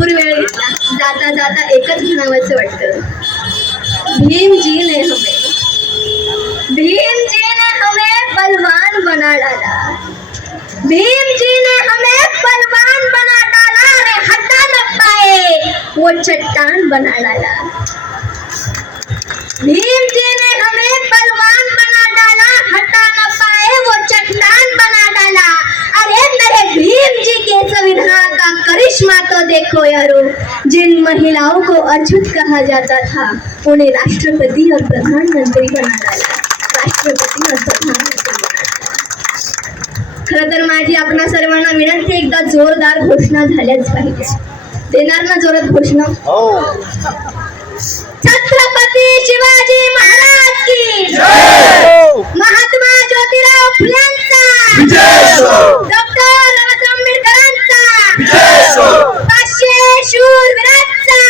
भरपूर वेळ घेतला. जाता जाता एकच म्हणावंसं वाटतं, भीम जी ने हमें बलवान बना डाला. भीम जी ने हमें बलवान बना डाला, अरे हटा न पाए वो चट्टान बना डाला. भीम जी ने हमें बलवान बना डाला, हटा न पाए वो चट्टान बना डाला. अरे मेरे भीम जी के संविधान का करिश्मा तो देखो यारो. जिन महिलाओं को अछूत कहा जाता था उन्हें राष्ट्रपति और प्रधानमंत्री बना डाला. राष्ट्रपति और प्रधानमंत्री बना डाला. खरं तर माझी आपणा सर्वांना विनंती, एकदा जोरदार घोषणा झाल्याच पाहिजे. देणार ना जोरात घोषणा? छत्रपती शिवाजी महाराज की जय. महात्मा ज्योतिराव फुलेंचा, डॉक्टर बाबासाहेब आंबेडकरांचा, 500 शूरवीरांचा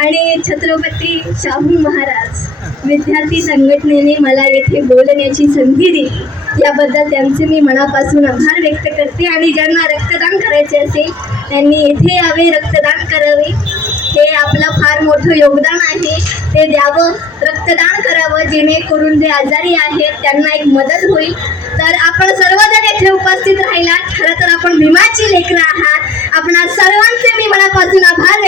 आणि छत्रपती शाहू महाराज विद्यार्थी संघटनेने मला येथे बोलण्याची संधी दिली, याबद्दल त्यांचे मी मनापासून आभार व्यक्त करते. आणि ज्यांना रक्तदान करायचे असेल त्यांनी येथे यावे, रक्तदान करावे. हे आपलं फार मोठं योगदान आहे, ते द्यावं, रक्तदान करावं, जेणेकरून जे आजारी आहेत त्यांना एक मदत होईल. तर आपण सर्वजण येथे उपस्थित राहिलात. खरं तर आपण भीमाची लेकरं आहात. आपणा सर्वांचे मी मनापासून आभार